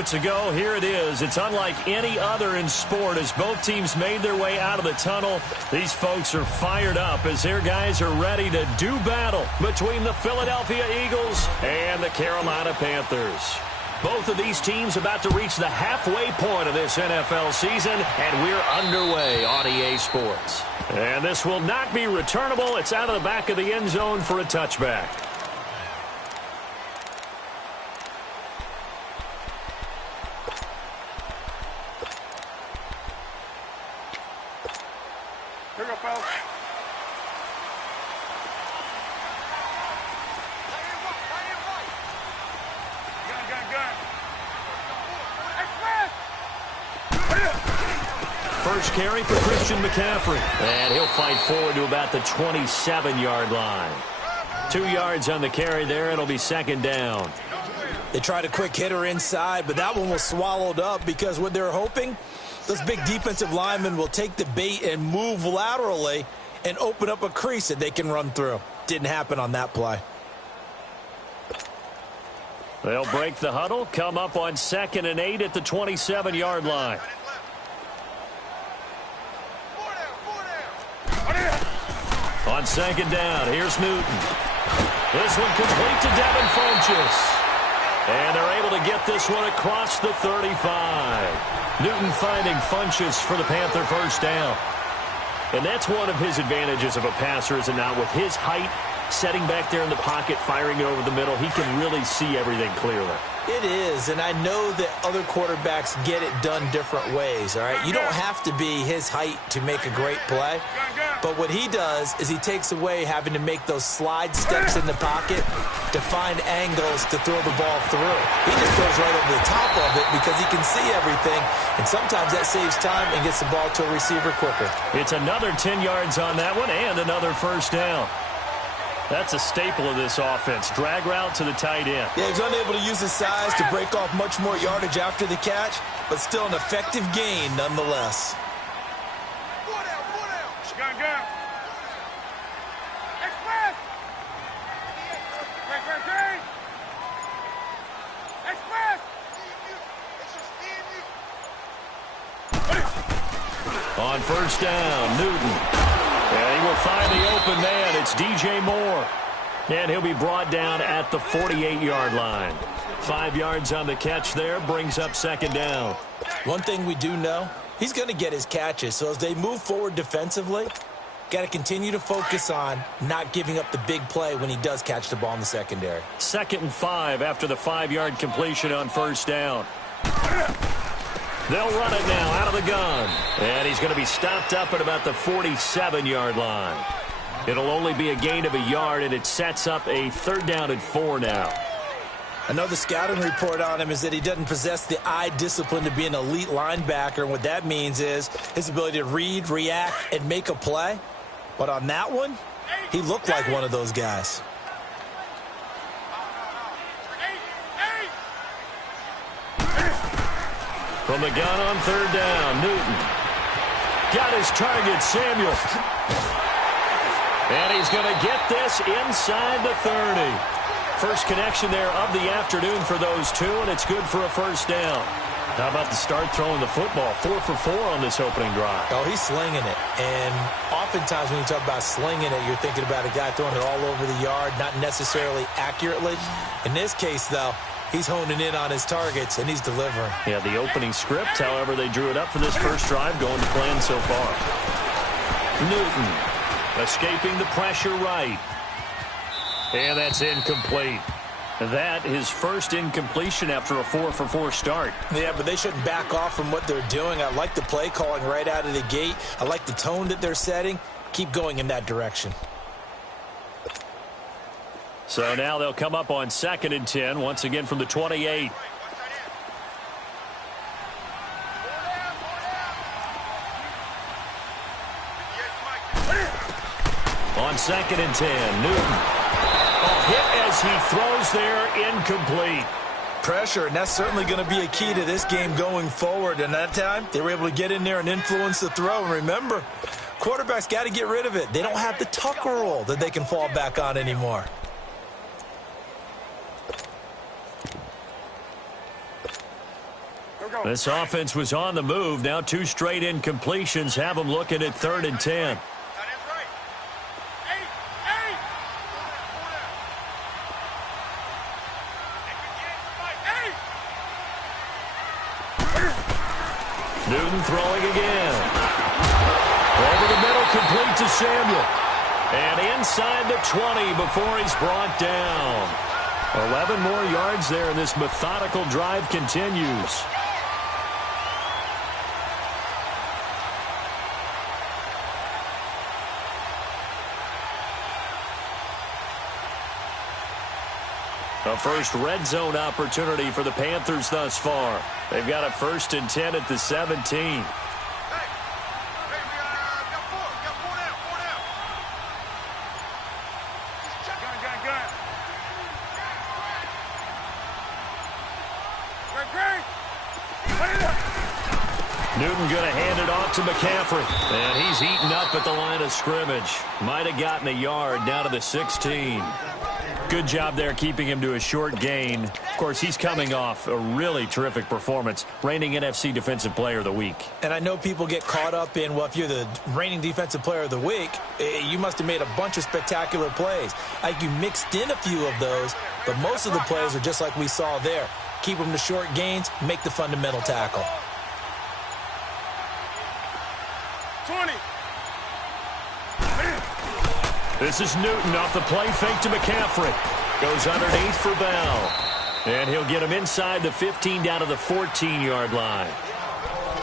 moments ago, here it is. It's unlike any other in sport as both teams made their way out of the tunnel. These folks are fired up as their guys are ready to do battle between the Philadelphia Eagles and the Carolina Panthers. Both of these teams about to reach the halfway point of this NFL season, and we're underway on EA Sports. And this will not be returnable. It's out of the back of the end zone for a touchback. Here we go, fellas. First carry for Christian McCaffrey. And he'll fight forward to about the 27-yard line. 2 yards on the carry there. It'll be second down. They tried a quick hitter inside, but that one was swallowed up because what they're hoping, those big defensive linemen will take the bait and move laterally and open up a crease that they can run through. Didn't happen on that play. They'll break the huddle, come up on 2nd and 8 at the 27-yard line. On 2nd down, here's Newton. This one complete to Devin Funchess. And they're able to get this one across the 35. Newton finding Funchess for the Panther first down. And that's one of his advantages of a passer, is it not? With his height, setting back there in the pocket, firing it over the middle, he can really see everything clearly. It is, and I know that other quarterbacks get it done different ways, all right? You don't have to be his height to make a great play, but what he does is he takes away having to make those slide steps in the pocket to find angles to throw the ball through. He just throws right over the top of it because he can see everything, and sometimes that saves time and gets the ball to a receiver quicker. It's another 10 yards on that one and another first down. That's a staple of this offense. Drag route to the tight end. Yeah, he's unable to use his size to break off much more yardage after the catch, but still an effective gain nonetheless. Gun. Express! Express! On first down, Newton. And he will find the open man. It's DJ Moore. And he'll be brought down at the 48-yard line. 5 yards on the catch there, brings up second down. One thing we do know, he's going to get his catches. So as they move forward defensively, got to continue to focus on not giving up the big play when he does catch the ball in the secondary. 2nd and 5 after the 5-yard completion on first down. They'll run it now out of the gun. And he's going to be stopped up at about the 47-yard line. It'll only be a gain of a yard, and it sets up a 3rd down and 4 now. I know the scouting report on him is that he doesn't possess the eye discipline to be an elite linebacker. And what that means is his ability to read, react, and make a play. But on that one, he looked like one of those guys. From the gun on 3rd down, Newton. Got his target, Samuel. And he's going to get this inside the 30. First connection there of the afternoon for those two, and it's good for a first down. How about the start throwing the football? 4 for 4 on this opening drive. Oh, he's slinging it. And oftentimes when you talk about slinging it, you're thinking about a guy throwing it all over the yard, not necessarily accurately. In this case, though, he's honing in on his targets, and he's delivering. Yeah, the opening script, however, they drew it up for this first drive, going to plan so far. Newton escaping the pressure right. And that's incomplete. That his first incompletion after a 4 for 4 start. Yeah, but they shouldn't back off from what they're doing. I like the play calling right out of the gate. I like the tone that they're setting. Keep going in that direction. So now they'll come up on 2nd and 10, once again from the 28. On 2nd and 10, Newton. A hit as he throws there, incomplete. Pressure, and that's certainly going to be a key to this game going forward. And that time, they were able to get in there and influence the throw. And remember, quarterbacks got to get rid of it. They don't have the Tucker rule that they can fall back on anymore. This offense was on the move. Now 2 straight incompletions have them looking at 3rd and 10. Newton throwing again. Over the middle, complete to Samuel. And inside the 20 before he's brought down. 11 more yards there, and this methodical drive continues. A first red zone opportunity for the Panthers thus far. They've got a 1st and 10 at the 17. Newton going to hand it off to McCaffrey. And he's eaten up at the line of scrimmage. Might have gotten a yard down to the 16. Good job there keeping him to a short gain. Of course, he's coming off a really terrific performance, reigning NFC Defensive Player of the Week. And I know people get caught up in, well, if you're the reigning Defensive Player of the Week, you must have made a bunch of spectacular plays. I think you mixed in a few of those, but most of the plays are just like we saw there. Keep them to short gains, make the fundamental tackle. 20. This is Newton off the play fake to McCaffrey. Goes underneath for Bell. And he'll get him inside the 15 down to the 14-yard line.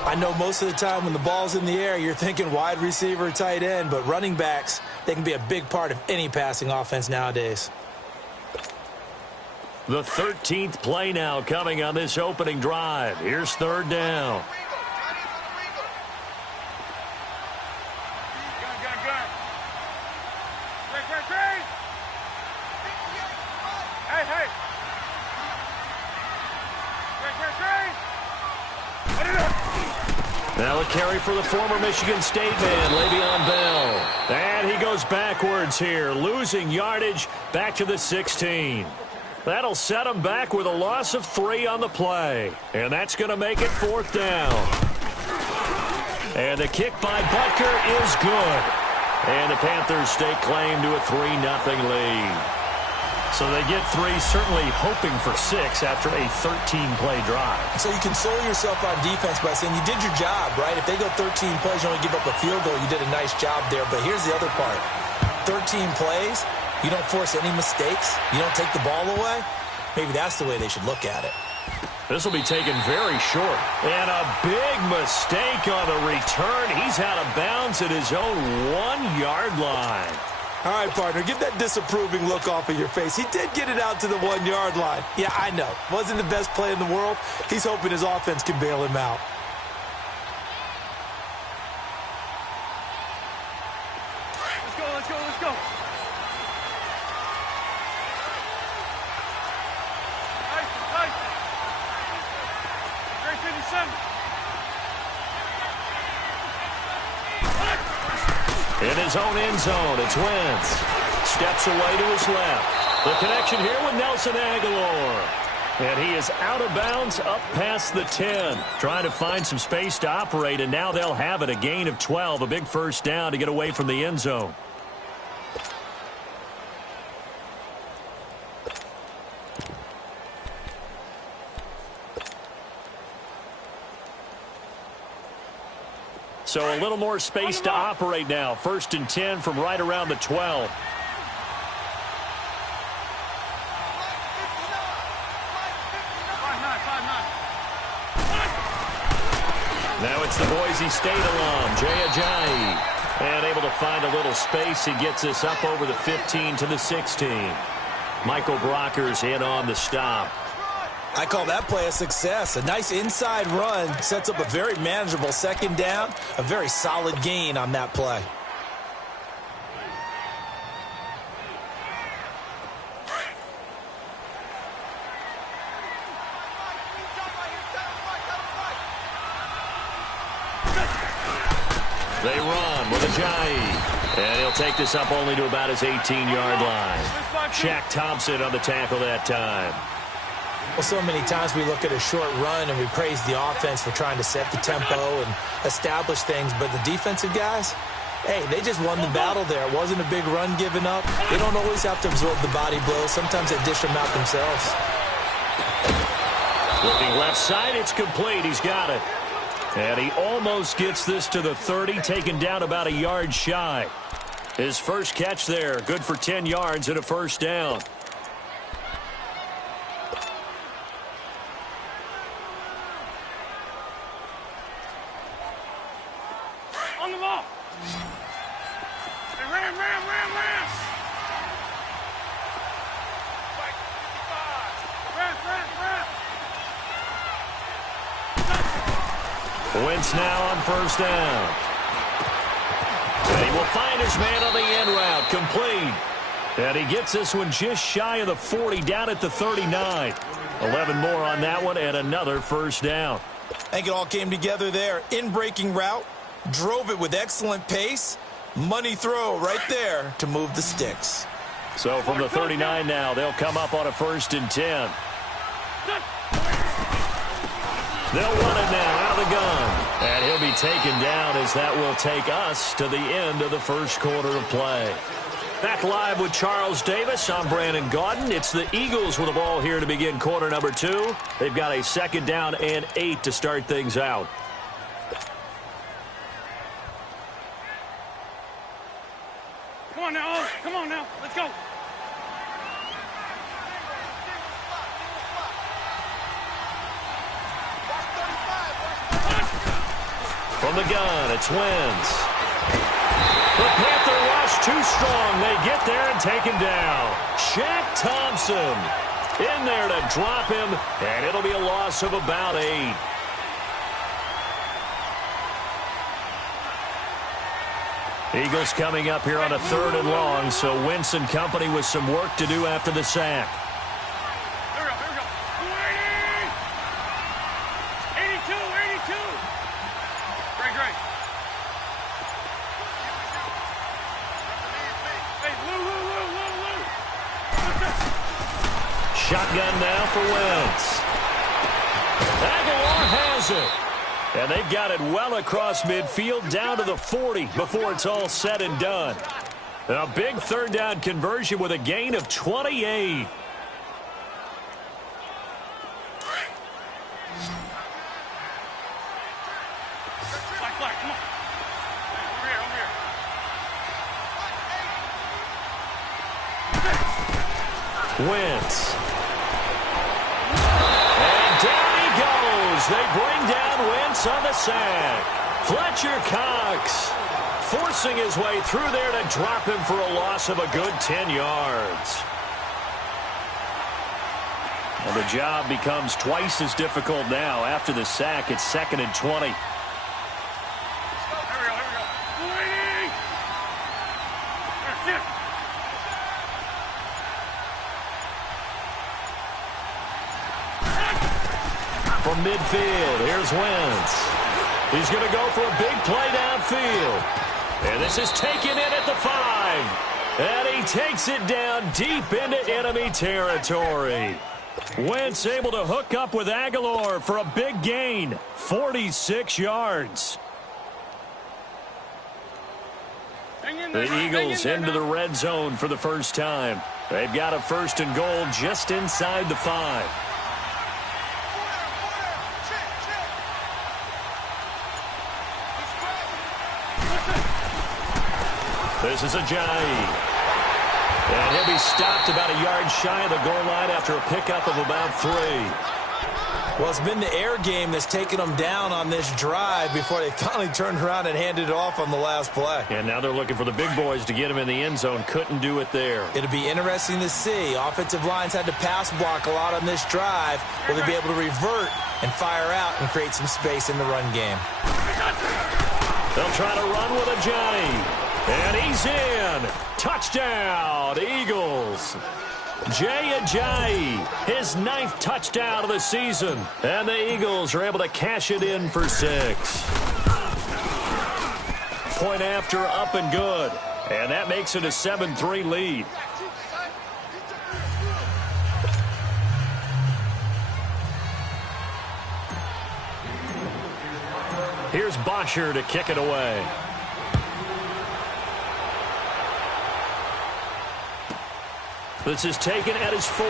I know most of the time when the ball's in the air, you're thinking wide receiver, tight end, but running backs, they can be a big part of any passing offense nowadays. The 13th play now coming on this opening drive. Here's 3rd down. Now a carry for the former Michigan State man, Le'Veon Bell. And he goes backwards here, losing yardage back to the 16. That'll set him back with a loss of 3 on the play. And that's going to make it 4th down. And the kick by Butker is good. And the Panthers stake claim to a 3-0 lead. So they get 3, certainly hoping for 6 after a 13-play drive. So you console yourself on defense by saying you did your job, right? If they go 13 plays, you only give up a field goal, you did a nice job there. But here's the other part. 13 plays, you don't force any mistakes, you don't take the ball away. Maybe that's the way they should look at it. This will be taken very short. And a big mistake on the return. He's out of bounds at his own 1-yard line. All right, partner, get that disapproving look off of your face. He did get it out to the 1-yard line. Yeah, I know. Wasn't the best play in the world. He's hoping his offense can bail him out. Let's go, let's go, let's go. Nice. Great 57. In his own end zone, it's Wentz. Steps away to his left. The connection here with Nelson Aguilar. And he is out of bounds up past the 10. Trying to find some space to operate, and now they'll have it. A gain of 12, a big 1st down to get away from the end zone. So a little more space to operate now. 1st and 10 from right around the 12. Now it's the Boise State alum, Jay Ajayi. And able to find a little space. He gets us up over the 15 to the 16. Michael Brocker's in on the stop. I call that play a success. A nice inside run sets up a very manageable 2nd down. A very solid gain on that play. They run with Ajayi. And he'll take this up only to about his 18-yard line. Shaq Thompson on the tackle that time. Well, so many times we look at a short run and we praise the offense for trying to set the tempo and establish things, but the defensive guys, hey, they just won the battle there. It wasn't a big run given up. They don't always have to absorb the body blows. Sometimes they dish them out themselves. Looking left side, it's complete. He's got it. And he almost gets this to the 30, taken down about a yard shy. His first catch there, good for 10 yards and a first down. On the ball. Hey, ram. Wentz now on first down. And he will find his man on the end route, complete. And he gets this one just shy of the 40, down at the 39. 11 more on that one, and another first down. I think it all came together there. In-breaking route, drove it with excellent pace. Money throw right there to move the sticks. So from the 39 now, they'll come up on a 1st and 10. They'll run it now out of the gun. And he'll be taken down as that will take us to the end of the first quarter of play. Back live with Charles Davis. I'm Brandon Gaudin. It's the Eagles with the ball here to begin quarter number 2. They've got a 2nd down and 8 to start things out. Come on now, Oz. Come on now. Let's go. From the gun, it's Wentz. The Panther rush too strong. They get there and take him down. Shaq Thompson in there to drop him, and it'll be a loss of about 8. Eagles coming up here on a 3rd and long, so Wentz and company with some work to do after the sack. Here we go. 82. Great. Hey, Lou. Shotgun now for Wentz. Aguilar has it. And they've got it well across midfield, down to the 40 before it's all said and done. A big 3rd down conversion with a gain of 28. Flag, come on. Hey, over here. Wentz. And down he goes. They bring down Wentz on the sack. Fletcher Cox forcing his way through there to drop him for a loss of a good 10 yards. Well, the job becomes twice as difficult now. After the sack, it's 2nd and 20. Here we go. Waiting. That's it. From midfield, here's Wentz. He's going to go for a big play downfield. And this is taken in at the 5. And he takes it down deep into enemy territory. Wentz able to hook up with Aguilar for a big gain. 46 yards. The Eagles into the red zone for the first time. They've got a 1st and goal just inside the 5. This is Ajayi. And he'll be stopped about a yard shy of the goal line after a pickup of about 3. Well, it's been the air game that's taken them down on this drive before they finally turned around and handed it off on the last play. And now they're looking for the big boys to get him in the end zone. Couldn't do it there. It'll be interesting to see. Offensive lines had to pass block a lot on this drive. Will they be able to revert and fire out and create some space in the run game? They'll try to run with Ajayi. And he's in. Touchdown, Eagles. Jay Ajayi, his 9th touchdown of the season. And the Eagles are able to cash it in for 6. Point after, up and good. And that makes it a 7-3 lead. Here's Bosher to kick it away. This is taken at his 4.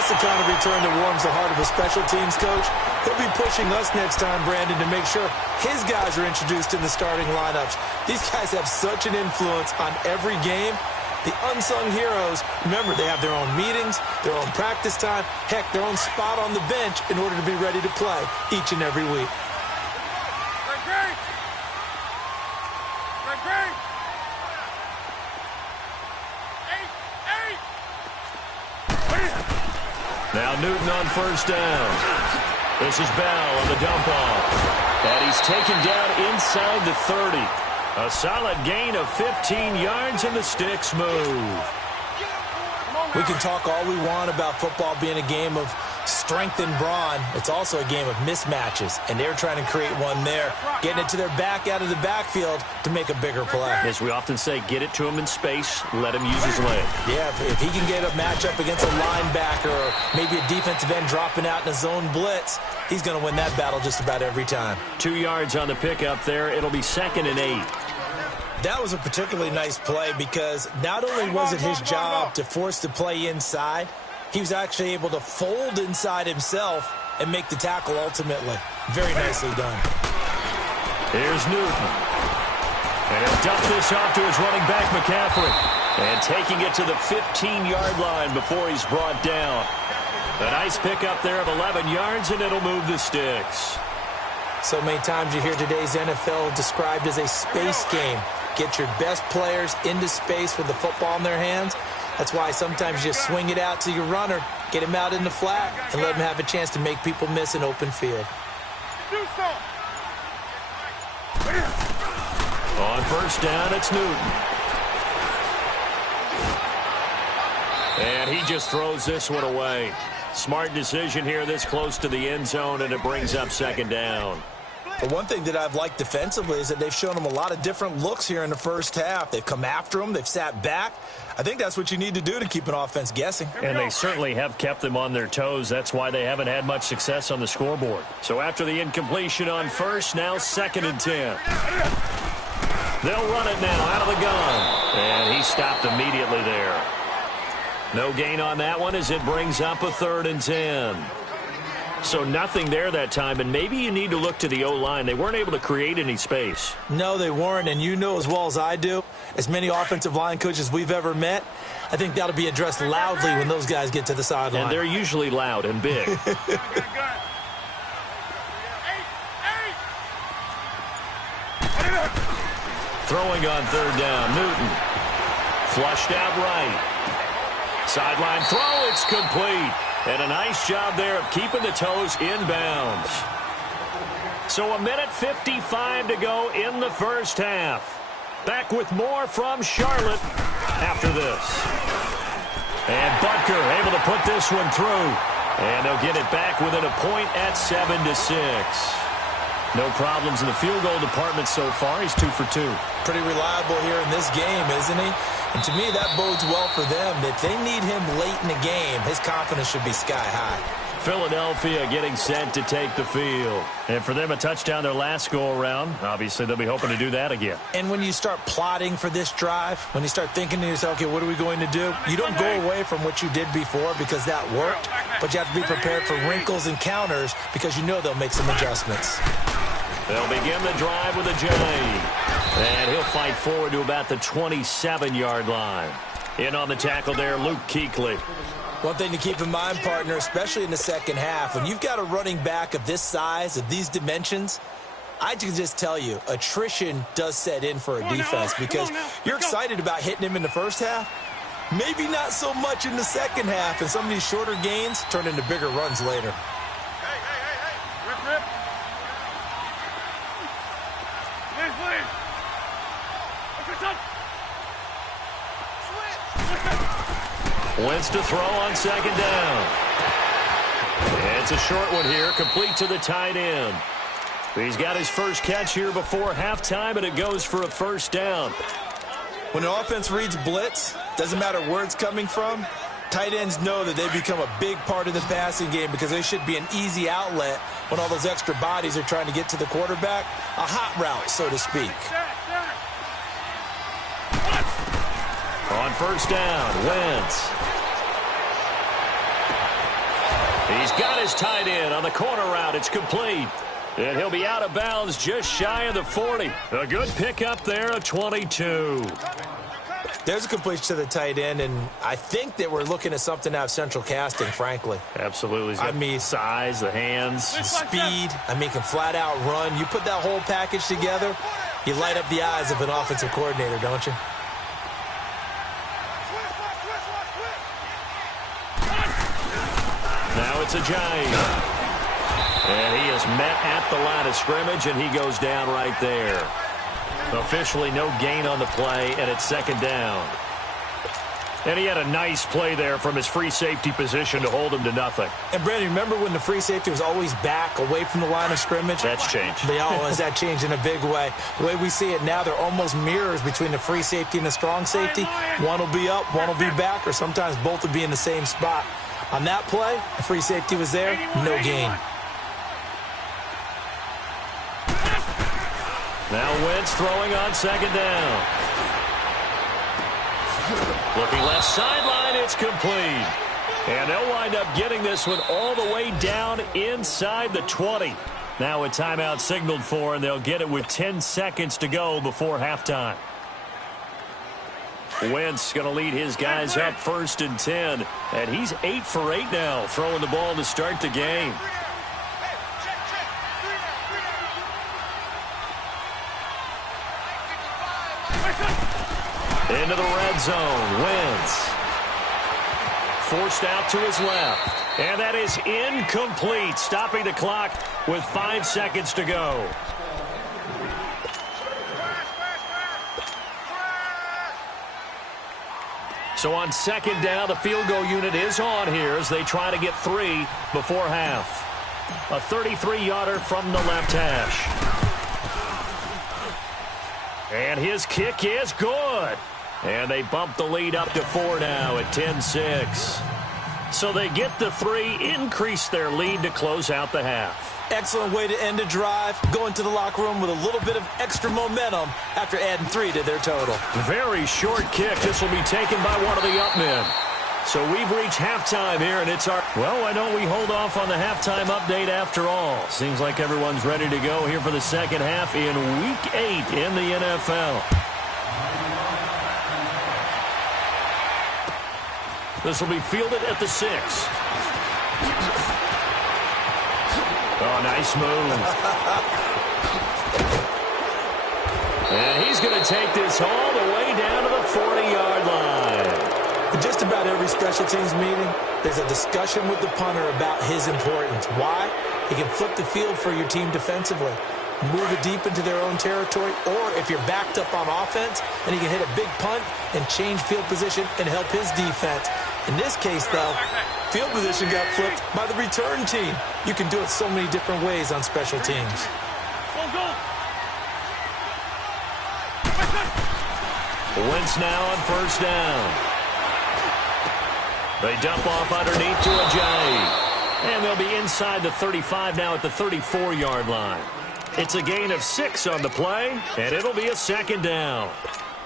The kind of return that warms the heart of a special teams coach. He'll be pushing us next time, Brandon, to make sure his guys are introduced in the starting lineups. These guys have such an influence on every game. The unsung heroes, remember, they have their own meetings, their own practice time, heck, their own spot on the bench in order to be ready to play each and every week. Now Newton on first down. This is Bell on the dump off. And he's taken down inside the 30. A solid gain of 15 yards, and the sticks move. We can talk all we want about football being a game of strength and brawn. It's also a game of mismatches, and they're trying to create one there, getting it to their back out of the backfield to make a bigger play. As we often say, get it to him in space, let him use his leg. Yeah, if he can get a matchup against a linebacker or maybe a defensive end dropping out in a zone blitz, he's going to win that battle just about every time. 2 yards on the pickup there. It'll be 2nd and 8. That was a particularly nice play because not only was it his job to force the play inside, he was actually able to fold inside himself and make the tackle ultimately. Very nicely done. Here's Newton. And he'll dump this off to his running back, McCaffrey. And taking it to the 15-yard line before he's brought down. A nice pickup there of 11 yards, and it'll move the sticks. So many times you hear today's NFL described as a space game. Get your best players into space with the football in their hands. That's why sometimes you just swing it out to your runner, get him out in the flat, and let him have a chance to make people miss an open field. On first down, it's Newton. And he just throws this one away. Smart decision here this close to the end zone, and it brings up 2nd down. But one thing that I've liked defensively is that they've shown him a lot of different looks here in the first half. They've come after him. They've sat back. I think that's what you need to do to keep an offense guessing. And they certainly have kept them on their toes. That's why they haven't had much success on the scoreboard. So after the incompletion on first, now 2nd and 10. They'll run it now out of the gun. And he stopped immediately there. No gain on that one as it brings up a 3rd and 10. So nothing there that time, and maybe you need to look to the O-line. They weren't able to create any space. No, they weren't, and you know as well as I do, as many offensive line coaches we've ever met, I think that'll be addressed loudly when those guys get to the sideline. And they're usually loud and big. Throwing on 3rd down, Newton. Flushed out right. Sideline throw, it's complete. And a nice job there of keeping the toes inbounds. So 1:55 to go in the first half. Back with more from Charlotte after this. And Butker able to put this one through. And they'll get it back within a point at 7-6. No problems in the field goal department so far. He's 2 for 2. Pretty reliable here in this game, isn't he? And to me, that bodes well for them. If they need him late in the game, his confidence should be sky high. Philadelphia getting set to take the field. And for them, a touchdown their last go-around. Obviously, they'll be hoping to do that again. And when you start plotting for this drive, when you start thinking to yourself, okay, what are we going to do? You don't go away from what you did before because that worked, but you have to be prepared for wrinkles and counters because you know they'll make some adjustments. They'll begin the drive with a J. And he'll fight forward to about the 27-yard line. In on the tackle there, Luke Kuechly. One thing to keep in mind, partner, especially in the second half, when you've got a running back of this size, of these dimensions, I can just tell you, attrition does set in for a defense because you're excited about hitting him in the first half. Maybe not so much in the second half, and some of these shorter gains turn into bigger runs later. Wentz to throw on 2nd down. It's a short one here, complete to the tight end. He's got his first catch here before halftime, and it goes for a first down. When an offense reads blitz, doesn't matter where it's coming from, tight ends know that they become a big part of the passing game because they should be an easy outlet when all those extra bodies are trying to get to the quarterback. A hot route, so to speak. On first down, Wentz. He's got his tight end on the corner route. It's complete. And he'll be out of bounds just shy of the 40. A good pickup there, a 22. There's a completion to the tight end, and I think that we're looking at something out of central casting, frankly. Absolutely. I mean, size, the hands. the speed. I mean, can flat out run. You put that whole package together, you light up the eyes of an offensive coordinator, don't you? Now it's a Giant. And he is met at the line of scrimmage, and he goes down right there. Officially no gain on the play, and it's second down. And he had a nice play there from his free safety position to hold him to nothing. And, Brandon, remember when the free safety was always back away from the line of scrimmage? That's changed. That changed in a big way. The way we see it now, they're almost mirrors between the free safety and the strong safety. One will be up, one will be back, or sometimes both will be in the same spot. On that play, the free safety was there, no gain. Now Wentz throwing on second down. Looking left sideline, it's complete. And they'll wind up getting this one all the way down inside the 20. Now a timeout signaled for, and they'll get it with 10 seconds to go before halftime. Wentz going to lead his guys up first and 10. And he's 8 for 8 now, throwing the ball to start the game. Into the red zone, Wentz. Forced out to his left. And that is incomplete, stopping the clock with 5 seconds to go. So on second down, the field goal unit is on here as they try to get 3 before half. A 33-yarder from the left hash. And his kick is good. And they bump the lead up to 4 now at 10-6. So they get the 3, increase their lead to close out the half. Excellent way to end a drive. Go into the locker room with a little bit of extra momentum after adding 3 to their total. Very short kick. This will be taken by one of the up men. So we've reached halftime here, and it's our... Well, why don't we hold off on the halftime update after all? Seems like everyone's ready to go here for the second half in Week 8 in the NFL. This will be fielded at the 6. Oh, nice move. And he's going to take this all the way down to the 40-yard line. In just about every special teams meeting, there's a discussion with the punter about his importance. Why? He can flip the field for your team defensively, move it deep into their own territory, or if you're backed up on offense, then he can hit a big punt and change field position and help his defense. In this case, though, field position got flipped by the return team. You can do it so many different ways on special teams. Wentz now on first down. They dump off underneath to Ajayi. And they'll be inside the 35 now at the 34-yard line. It's a gain of 6 on the play, and it'll be a second down.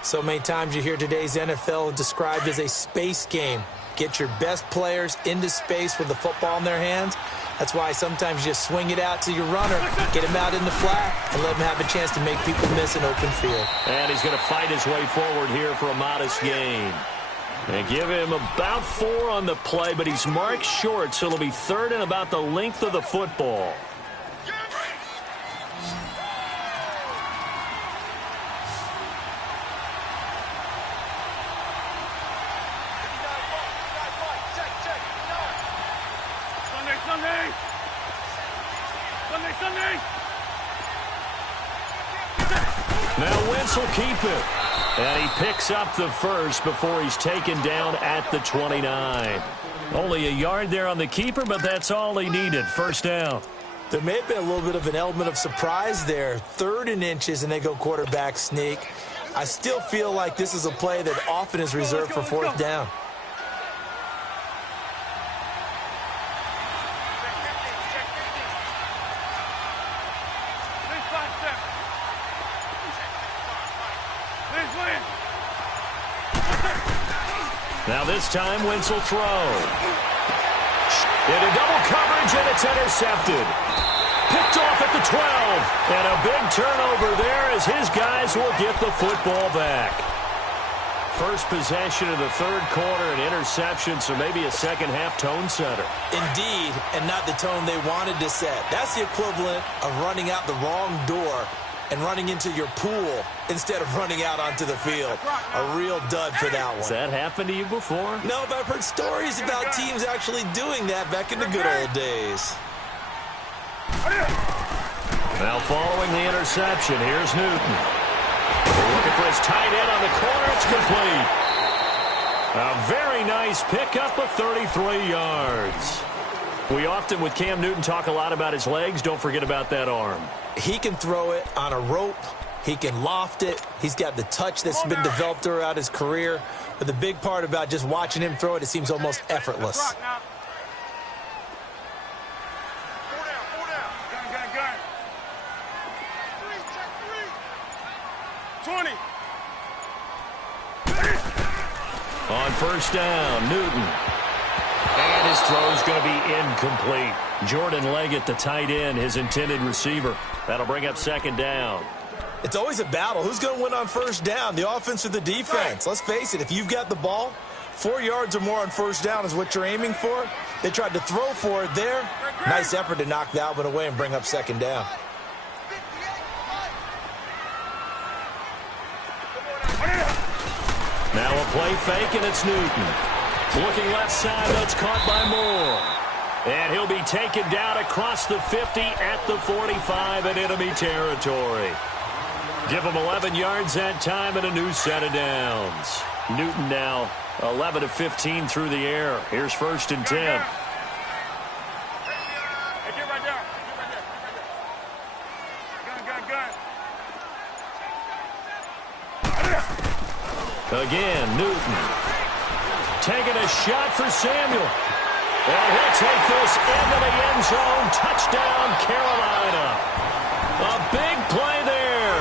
So many times you hear today's NFL described as a space game. Get your best players into space with the football in their hands. That's why sometimes you just swing it out to your runner, get him out in the flat, and let him have a chance to make people miss an open field. And he's going to fight his way forward here for a modest gain. And give him about 4 on the play, but he's marked short, so it'll be third and about the length of the football. Now Wentz will keep it. And he picks up the first before he's taken down at the 29. Only a yard there on the keeper, but that's all he needed. First down. There may have been a little bit of an element of surprise there. 3rd and inches, and they go quarterback sneak. I still feel like this is a play that often is reserved for fourth down. Now this time, Wentz will throw. Into double coverage, and it's intercepted. Picked off at the 12. And a big turnover there as his guys will get the football back. First possession of the third quarter, an interception, so maybe a second-half tone setter. Indeed, and not the tone they wanted to set. That's the equivalent of running out the wrong door and running into your pool instead of running out onto the field. A real dud for that one. Has that happened to you before? No, but I've heard stories about teams actually doing that back in the good old days. Now following the interception, here's Newton. Looking for his tight end on the corner. It's complete. A very nice pickup of 33 yards. We often, with Cam Newton, talk a lot about his legs. Don't forget about that arm. He can throw it on a rope. He can loft it. He's got the touch that's been developed throughout his career. But the big part about just watching him throw it, it seems almost effortless. 20. On first down, Newton. And his throw's going to be incomplete. Jordan Leggett, the tight end, his intended receiver. That'll bring up second down. It's always a battle. Who's going to win on first down, the offense or the defense? Let's face it, if you've got the ball, 4 yards or more on first down is what you're aiming for. They tried to throw for it there. Nice effort to knock that one away and bring up second down. Now a play fake, and it's Newton. Looking left side, that's caught by Moore. And he'll be taken down across the 50 at the 45 in enemy territory. Give him 11 yards that time and a new set of downs. Newton now 11 of 15 through the air. Here's first and 10. Hey, get right down. Gun. Again, Newton. Taking a shot for Samuel. And he'll take this into the end zone. Touchdown, Carolina. A big play there.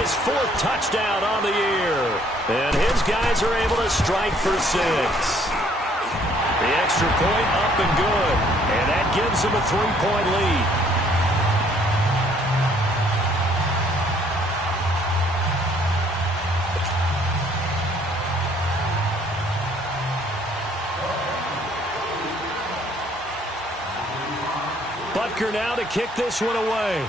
His fourth touchdown on the year. And his guys are able to strike for 6. The extra point up and good. And that gives them a 3-point lead. Butker now to kick this one away.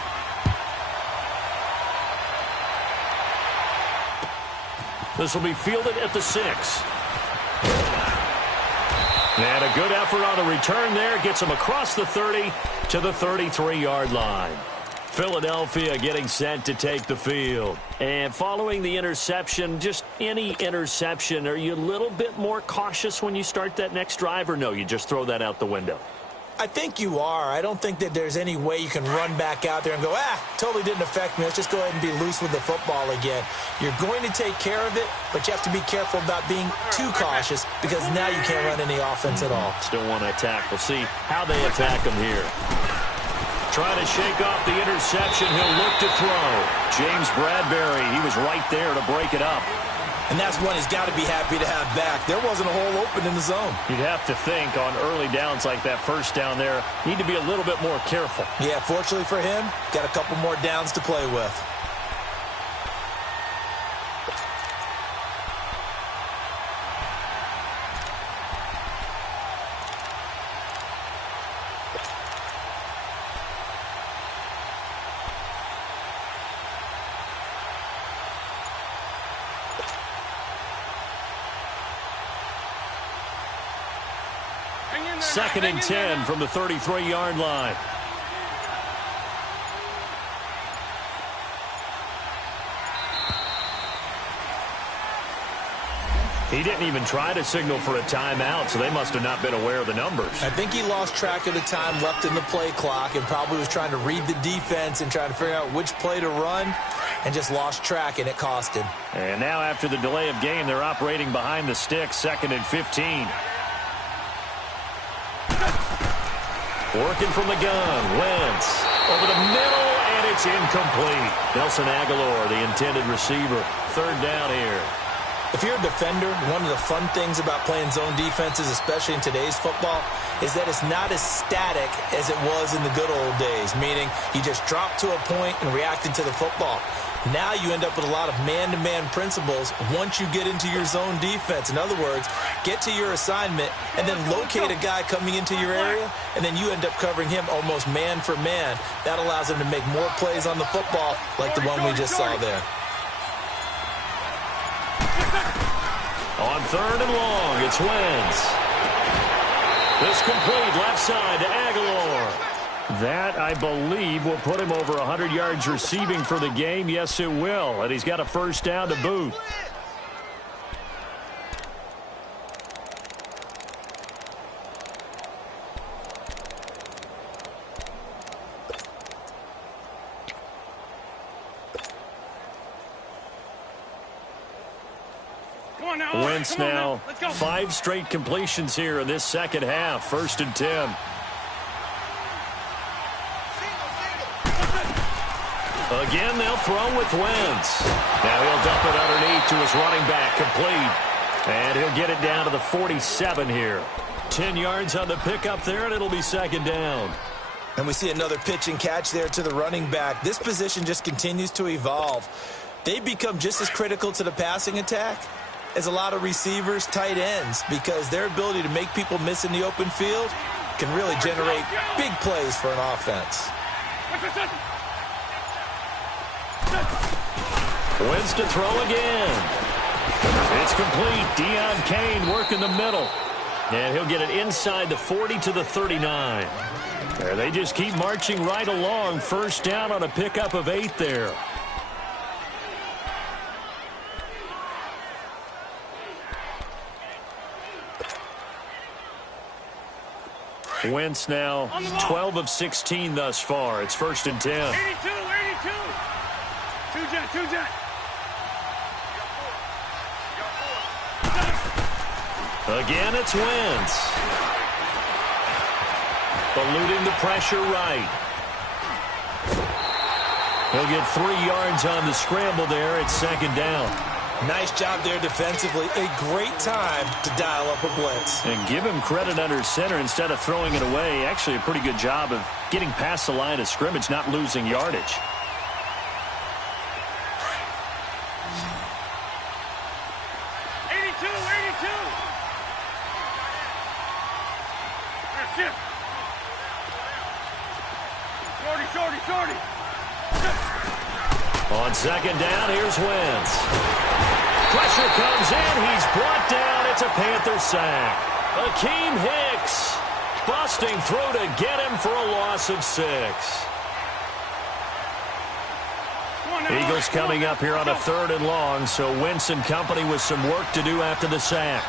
This will be fielded at the 6. And a good effort on the return there. Gets him across the 30 to the 33-yard line. Philadelphia getting set to take the field. And following the interception, just any interception, are you a little bit more cautious when you start that next drive, or no, you just throw that out the window? I think you are. I don't think that there's any way you can run back out there and go, totally didn't affect me. Let's just go ahead and be loose with the football again. You're going to take care of it, but you have to be careful about being too cautious because now you can't run any offense at all. Still want to attack. We'll see how they attack him here. Trying to shake off the interception. He'll look to throw. James Bradbury, he was right there to break it up. And that's one he's got to be happy to have back. There wasn't a hole open in the zone. You'd have to think on early downs like that first down there, need to be a little bit more careful. Yeah, fortunately for him, got a couple more downs to play with. Second and 10 from the 33-yard line. He didn't even try to signal for a timeout, so they must have not been aware of the numbers. I think he lost track of the time left in the play clock and probably was trying to read the defense and trying to figure out which play to run. and just lost track, and it cost him. And now after the delay of game, they're operating behind the sticks, 2nd and 15. Working from the gun, Wentz over the middle, and it's incomplete. Nelson Aguilar, the intended receiver. 3rd down here. If you're a defender, one of the fun things about playing zone defenses, especially in today's football, is that it's not as static as it was in the good old days, meaning you just drop to a point and reacted to the football. Now you end up with a lot of man-to-man principles once you get into your zone defense. In other words, get to your assignment and then locate a guy coming into your area, and then you end up covering him almost man for man. That allows him to make more plays on the football like the one we just saw there. On 3rd and long, it's Wentz. This complete left side to Aguilar. That, I believe, will put him over 100 yards receiving for the game. Yes, it will. And he's got a 1st down to boot. Wentz now 5 straight completions here in this second half. 1st and 10. Again, they'll throw with Wentz. Now he'll dump it underneath to his running back, complete. And he'll get it down to the 47 here. 10 yards on the pickup there, and it'll be 2nd down. And we see another pitch and catch there to the running back. This position just continues to evolve. They've become just as critical to the passing attack as a lot of receivers, tight ends, because their ability to make people miss in the open field can really generate big plays for an offense. Wentz to throw again. It's complete. Deion Kane working the middle. And he'll get it inside the 40 to the 39. There, they just keep marching right along. 1st down on a pickup of 8 there. Wentz now 12 of 16 thus far. It's 1st and 10. 82. Two-jet. Again, it's Wentz. Eluding the pressure right. He'll get 3 yards on the scramble there. It's 2nd down. Nice job there defensively. A great time to dial up a blitz. And give him credit under center instead of throwing it away. Actually, a pretty good job of getting past the line of scrimmage, not losing yardage. Shorty. On 2nd down, here's Wentz. Pressure comes in. He's brought down. It's a Panther sack. Akeem Hicks busting through to get him for a loss of 6. Eagles coming up here on a 3rd and long, so Wentz and company with some work to do after the sack.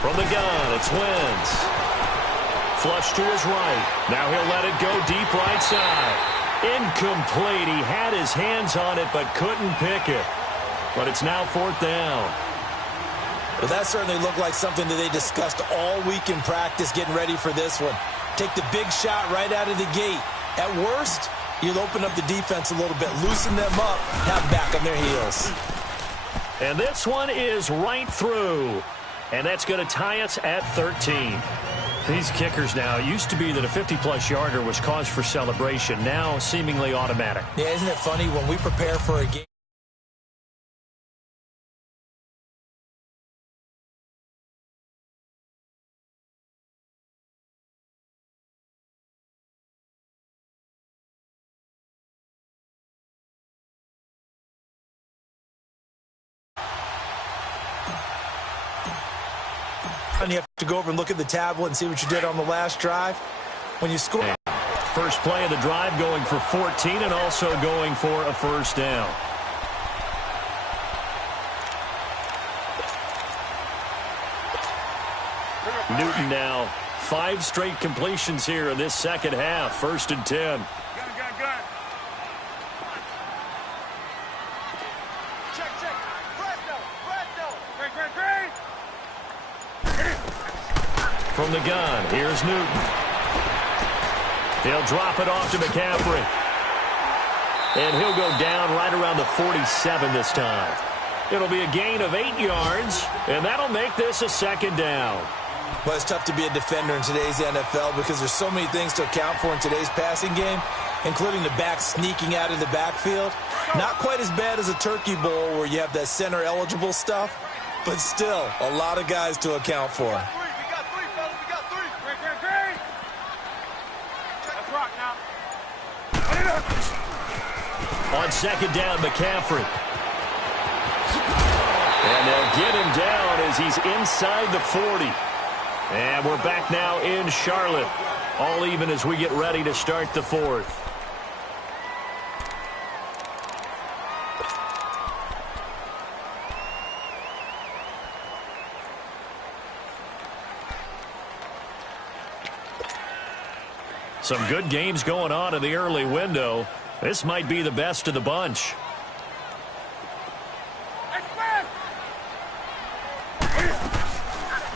From the gun, it's Wentz. Flush to his right. Now he'll let it go deep right side. Incomplete. He had his hands on it but couldn't pick it. But it's now 4th down. Well, that certainly looked like something that they discussed all week in practice getting ready for this one. Take the big shot right out of the gate. At worst, you'll open up the defense a little bit, loosen them up, have them back on their heels. And this one is right through. And that's going to tie us at 13. These kickers now, it used to be that a 50-plus yarder was cause for celebration. Now, seemingly automatic. Yeah, isn't it funny when we prepare for a game? And you have to go over and look at the tablet and see what you did on the last drive. When you score. First play of the drive going for 14 and also going for a 1st down. Newton now 5 straight completions here in this second half. 1st and 10. Gun. Check. Great. From the gun, here's Newton. He'll drop it off to McCaffrey. And he'll go down right around the 47 this time. It'll be a gain of 8 yards, and that'll make this a 2nd down. Well, it's tough to be a defender in today's NFL because there's so many things to account for in today's passing game, including the back sneaking out of the backfield. Not quite as bad as a turkey bowl where you have that center-eligible stuff, but still a lot of guys to account for. We got 3, fellas. We got 3. Great. Let's rock now. On 2nd down, McCaffrey. And they'll get him down as he's inside the 40. And we're back now in Charlotte. All even as we get ready to start the 4th. Some good games going on in the early window. This might be the best of the bunch.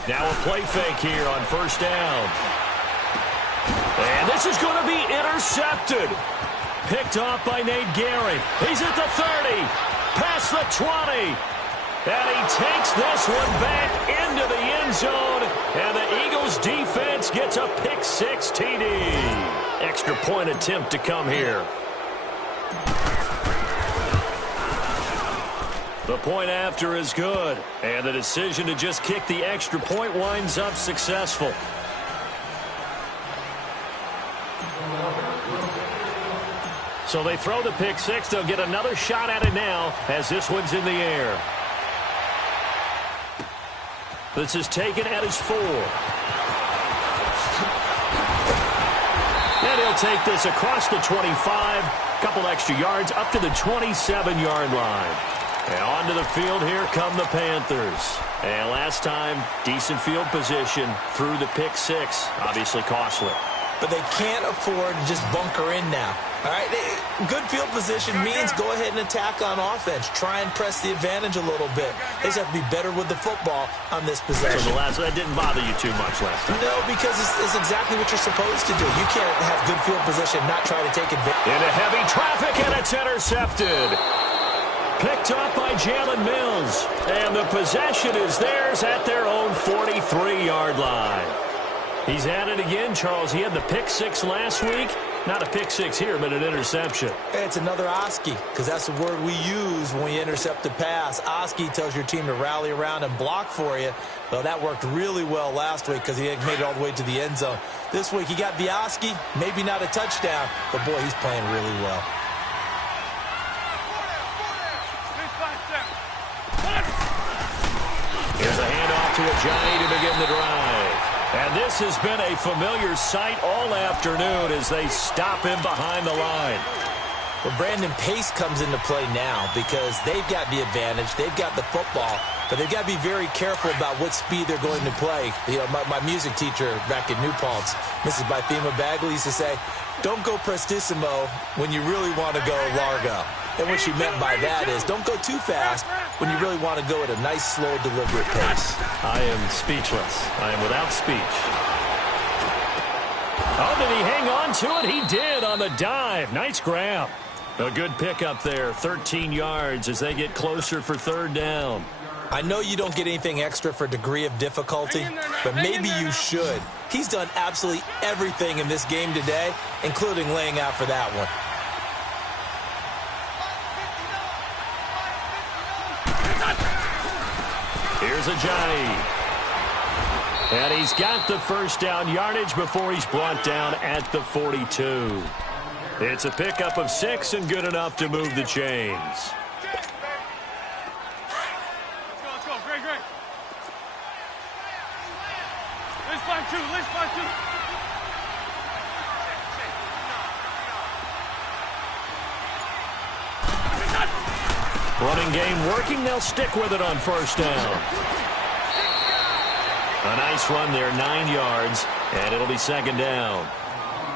Now a play fake here on 1st down. And this is going to be intercepted. Picked off by Nate Gehring. He's at the 30. Past the 20. And he takes this one back into the end zone. And the Eagles defense gets a pick-6 TD. Extra point attempt to come here. The point after is good, and the decision to just kick the extra point winds up successful. So they throw the pick-6. They'll get another shot at it now as this one's in the air. This is taken at his 4. And he'll take this across the 25. Couple extra yards up to the 27-yard line. And onto the field here come the Panthers. And last time, decent field position through the pick-6. Obviously costly. But they can't afford to just bunker in now. All right, good field position means go ahead and attack on offense. Try and press the advantage a little bit. They just have to be better with the football on this possession. So that didn't bother you too much last time. No, because it's exactly what you're supposed to do. You can't have good field position, not try to take advantage. Into heavy traffic, and it's intercepted. Picked up by Jalen Mills. And the possession is theirs at their own 43-yard line. He's at it again, Charles. He had the pick-6 last week. Not a pick-6 here, but an interception. It's another Oski, because that's the word we use when we intercept a pass. Oski tells your team to rally around and block for you. Well, that worked really well last week because he made it all the way to the end zone. This week he got the Oski, maybe not a touchdown, but boy, he's playing really well. Here's a handoff to Ajani to begin the drive. And this has been a familiar sight all afternoon as they stop him behind the line. Well, Brandon, pace comes into play now because they've got the advantage. They've got the football, but they've got to be very careful about what speed they're going to play. You know, my music teacher back in New Paltz, Mrs. Bythema Bagley, used to say, don't go prestissimo when you really want to go largo. And what she meant by that is don't go too fast when you really want to go at a nice, slow, deliberate pace. I am speechless. I am without speech. Oh, did he hang on to it? He did on the dive. Nice grab. A good pickup there, 13 yards as they get closer for 3rd down. I know you don't get anything extra for degree of difficulty, but maybe you should. He's done absolutely everything in this game today, including laying out for that one. Here's Ajani. And he's got the 1st down yardage before he's brought down at the 42. It's a pickup of 6 and good enough to move the chains. Let's go. Great. Let's find 2. Running game working. They'll stick with it on 1st down. A nice run there, 9 yards, and it'll be second down.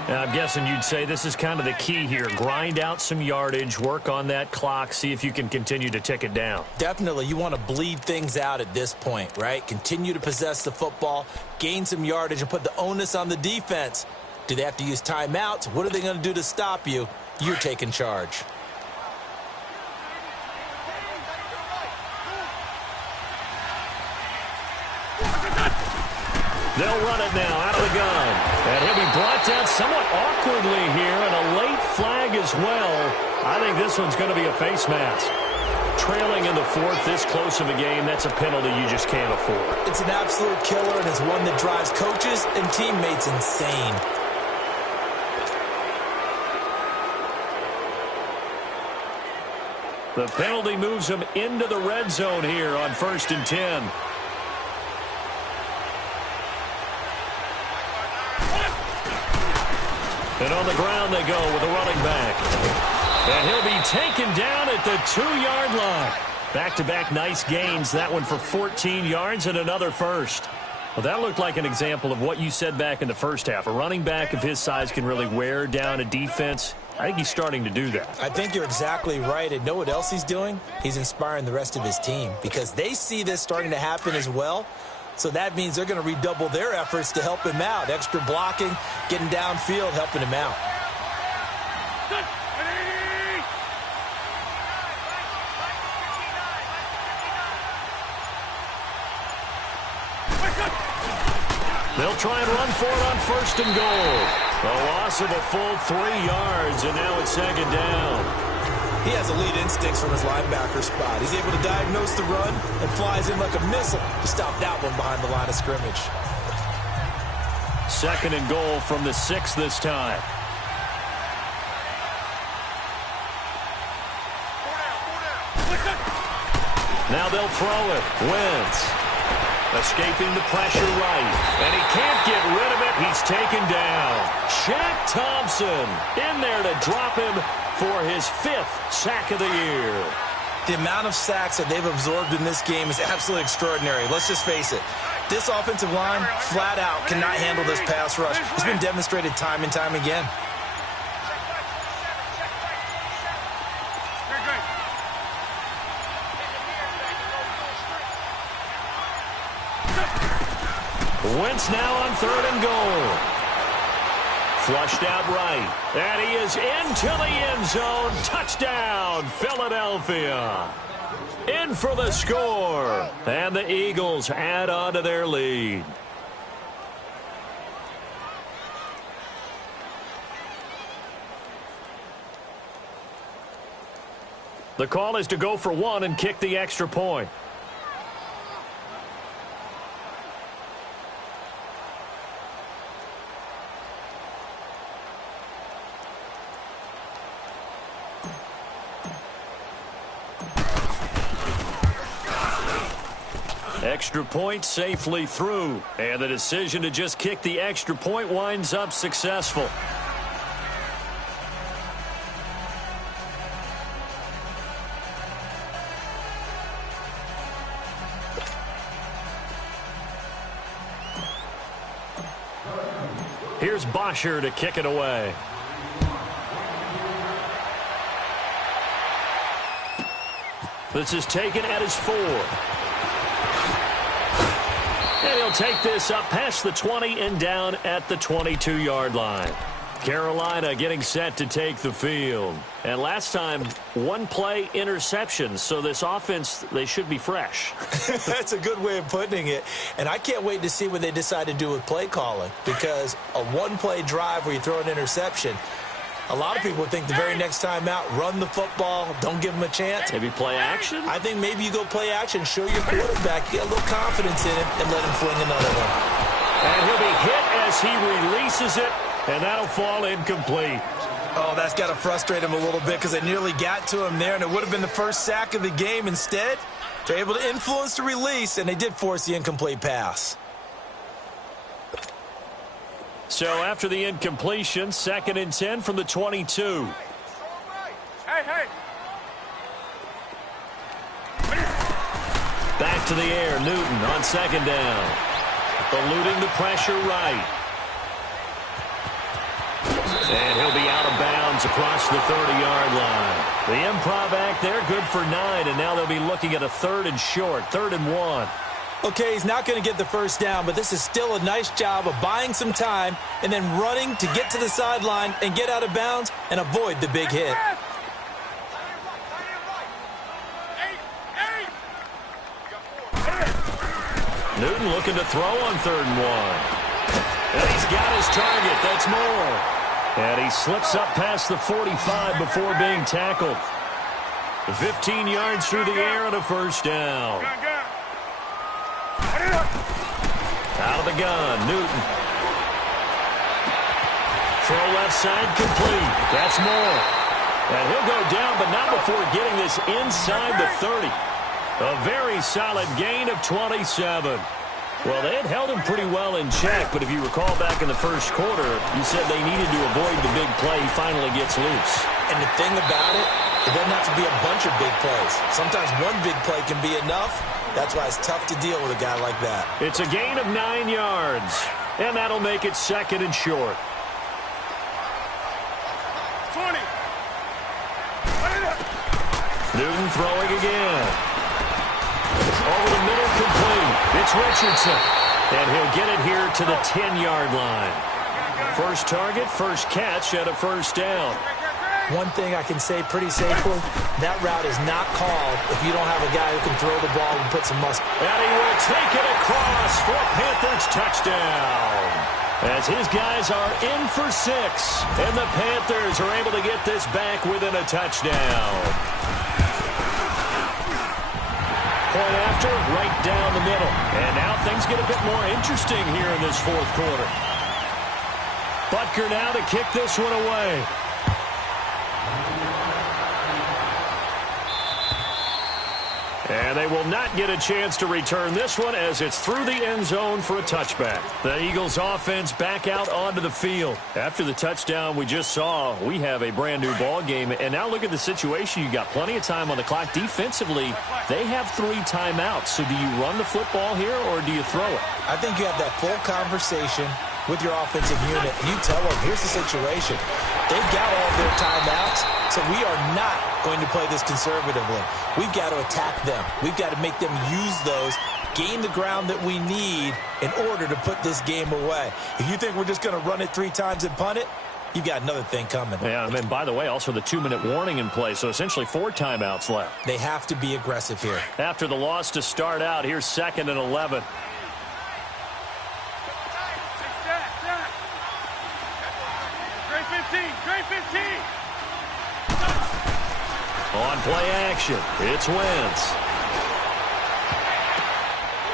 And I'm guessing you'd say this is kind of the key here. Grind out some yardage, work on that clock, see if you can continue to tick it down. Definitely. You want to bleed things out at this point, right? Continue to possess the football, gain some yardage, and put the onus on the defense. Do they have to use timeouts? What are they going to do to stop you? You're taking charge. They'll run it now out of the gun. And he'll be brought down somewhat awkwardly here, and a late flag as well. I think this one's going to be a face mask. Trailing in the fourth, this close of a game, that's a penalty you just can't afford. It's an absolute killer, and it's one that drives coaches and teammates insane. The penalty moves him into the red zone here on 1st and 10. And on the ground they go with a running back. And he'll be taken down at the 2-yard line. Back-to-back nice gains. That one for 14 yards and another first. Well, that looked like an example of what you said back in the first half. A running back of his size can really wear down a defense. I think he's starting to do that. I think you're exactly right. And know what else he's doing? He's inspiring the rest of his team because they see this starting to happen as well. So that means they're going to redouble their efforts to help him out. Extra blocking, getting downfield, helping him out. They'll try and run for it on 1st and goal. A loss of a full 3 yards, and now it's second down. He has elite instincts from his linebacker spot. He's able to diagnose the run and flies in like a missile to stop that one behind the line of scrimmage. 2nd and goal from the 6 this time. Now they'll throw it. Wentz escaping the pressure right. And he can't get rid of it. He's taken down. Shaq Thompson in there to drop him for his 5th sack of the year. The amount of sacks that they've absorbed in this game is absolutely extraordinary. Let's just face it. This offensive line, flat out, cannot handle this pass rush. It's been demonstrated time and time again. Wentz now on 3rd and goal. Flushed out right. And he is into the end zone. Touchdown, Philadelphia. In for the score. And the Eagles add on to their lead. The call is to go for 1 and kick the extra point. Extra point safely through. And the decision to just kick the extra point winds up successful. Here's Bosher to kick it away. This is taken at his 4. And he'll take this up past the 20 and down at the 22-yard line. Carolina getting set to take the field. And last time, 1-play interception. So this offense, they should be fresh. That's a good way of putting it. And I can't wait to see what they decide to do with play calling. Because a 1-play drive where you throw an interception, a lot of people think the very next time out, run the football, don't give them a chance. Maybe play action? I think maybe you go play action, show your quarterback, get a little confidence in him, and let him fling another one. And he'll be hit as he releases it, and that'll fall incomplete. Oh, that's got to frustrate him a little bit because they nearly got to him there, and it would have been the first sack of the game. Instead, they're able to influence the release, and they did force the incomplete pass. So after the incompletion, 2nd and 10 from the 22. Hey. Back to the air, Newton on 2nd down. eluding the pressure right. And he'll be out of bounds across the 30-yard line. The improv act there, good for 9, and now they'll be looking at a 3rd and short, 3rd and 1. Okay, he's not going to get the first down, but this is still a nice job of buying some time and then running to get to the sideline and get out of bounds and avoid the big hit. Newton looking to throw on 3rd and 1. And he's got his target. That's Moore. And he slips up past the 45 before being tackled. 15 yards through the air and a first down. Out of the gun, Newton. Throw left side complete. That's Moore. And he'll go down, but not before getting this inside the 30. A very solid gain of 27. Well, they had held him pretty well in check, but if you recall back in the first quarter, you said they needed to avoid the big play. He finally gets loose. And the thing about it doesn't have to be a bunch of big plays. Sometimes one big play can be enough. That's why it's tough to deal with a guy like that. It's a gain of 9 yards, and that'll make it 2nd and short. 20. Newton throwing again. Over the middle, complete. It's Richardson. And he'll get it here to the 10-yard line. First target, first catch, and a first down. One thing I can say pretty safely, that route is not called if you don't have a guy who can throw the ball and put some muscle. And he will take it across for a Panthers touchdown. As his guys are in for 6. And the Panthers are able to get this back within a touchdown. Point after, right down the middle. And now things get a bit more interesting here in this 4th quarter. Butker now to kick this one away. And they will not get a chance to return this one as it's through the end zone for a touchback. The Eagles offense back out onto the field. After the touchdown we just saw, we have a brand new ball game. And now look at the situation. You got plenty of time on the clock. Defensively, they have 3 timeouts. So do you run the football here or do you throw it? I think you have that full conversation with your offensive unit. You tell them, here's the situation. They've got all of their timeouts, so we are not going to play this conservatively. We've got to attack them. We've got to make them use those, gain the ground that we need in order to put this game away. If you think we're just going to run it 3 times and punt it, you've got another thing coming. Yeah, and by the way, also the 2-minute warning in play, so essentially 4 timeouts left. They have to be aggressive here. After the loss to start out, here's 2nd and 11. On play action, it's Wentz.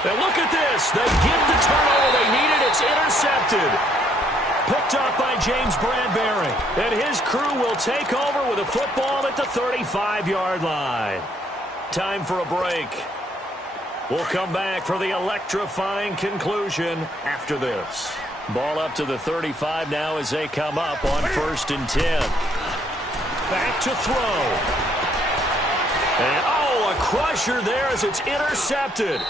And look at this. They get the turnover they needed. It's intercepted. Picked up by James Bradbury. And his crew will take over with a football at the 35-yard line. Time for a break. We'll come back for the electrifying conclusion after this. Ball up to the 35 now as they come up on 1st and 10. Back to throw. And, a crusher there as it's intercepted.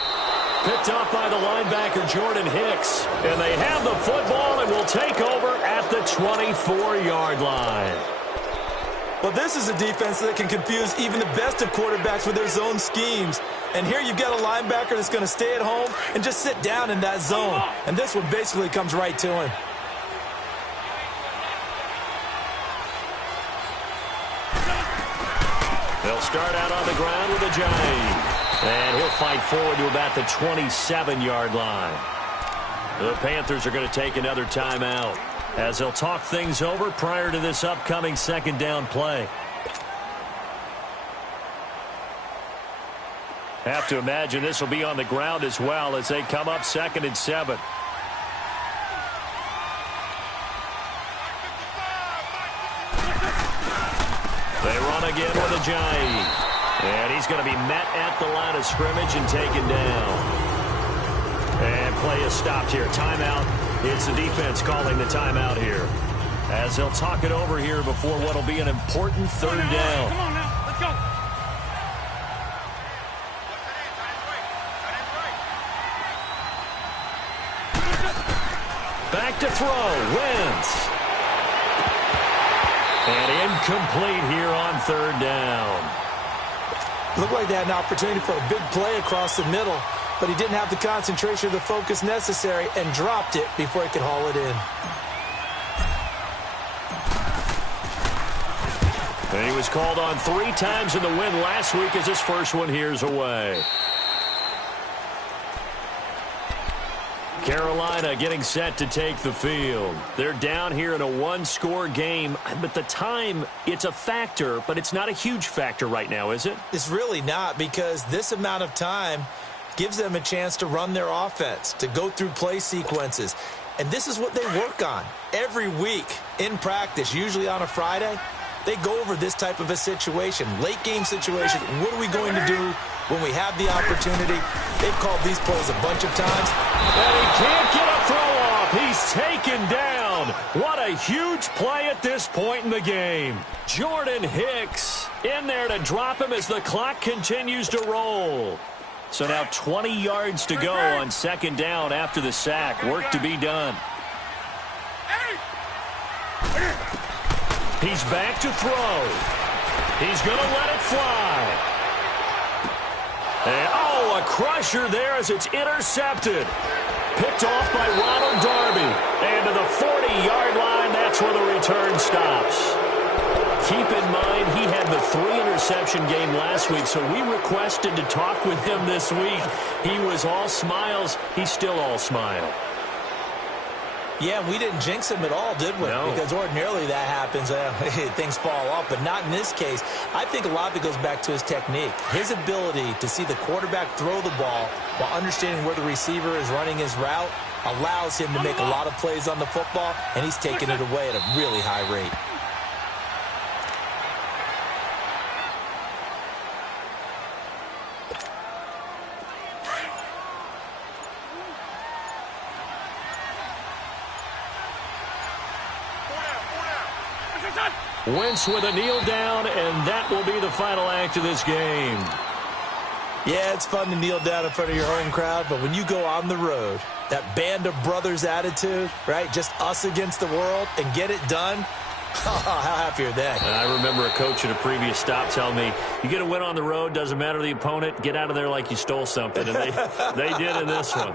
Picked up by the linebacker, Jordan Hicks. And they have the football and will take over at the 24-yard line. Well, this is a defense that can confuse even the best of quarterbacks with their zone schemes. And here you've got a linebacker that's going to stay at home and just sit down in that zone. And this one basically comes right to him. They'll start out on the ground with a Giant. And he'll fight forward to about the 27-yard line. The Panthers are going to take another timeout as they'll talk things over prior to this upcoming 2nd down play. Have to imagine this will be on the ground as well as they come up 2nd and 7. They run again with a Giant. And he's going to be met at the line of scrimmage and taken down. And play is stopped here. Timeout. It's the defense calling the timeout here. As they'll talk it over here before what will be an important 3rd down. Come on now. Let's go. to throw. Wentz. And incomplete here on third down. Looked like they had an opportunity for a big play across the middle, but he didn't have the concentration or the focus necessary and dropped it before he could haul it in. And he was called on 3 times in the win last week as his first one here's away. Carolina getting set to take the field. They're down here in a 1-score game, but the time, it's a factor, but it's not a huge factor right now, is it? It's really not, because this amount of time gives them a chance to run their offense, to go through play sequences. And this is what they work on every week in practice, usually on a Friday. They go over this type of a situation, late game situation. What are we going to do when we have the opportunity? They've called these plays a bunch of times. And he can't get a throw off. He's taken down. What a huge play at this point in the game. Jordan Hicks in there to drop him as the clock continues to roll. So now 20 yards to go on second down after the sack. Work to be done. He's back to throw. He's going to let it fly. And, a crusher there as it's intercepted. Picked off by Ronald Darby. And to the 40-yard line, that's where the return stops. Keep in mind, he had the 3-interception game last week, so we requested to talk with him this week. He was all smiles. He's still all smile. Yeah, we didn't jinx him at all, did we? No. Because ordinarily that happens. Things fall off, but not in this case. I think a lot of it goes back to his technique. His ability to see the quarterback throw the ball while understanding where the receiver is running his route allows him to make a lot of plays on the football, and he's taking it away at a really high rate. Wentz with a kneel down, and that will be the final act of this game. Yeah, it's fun to kneel down in front of your home crowd, but when you go on the road, that band of brothers attitude, right, just us against the world, and get it done, how happy are they? I remember a coach at a previous stop telling me, you get a win on the road, doesn't matter the opponent, get out of there like you stole something, and they did in this one.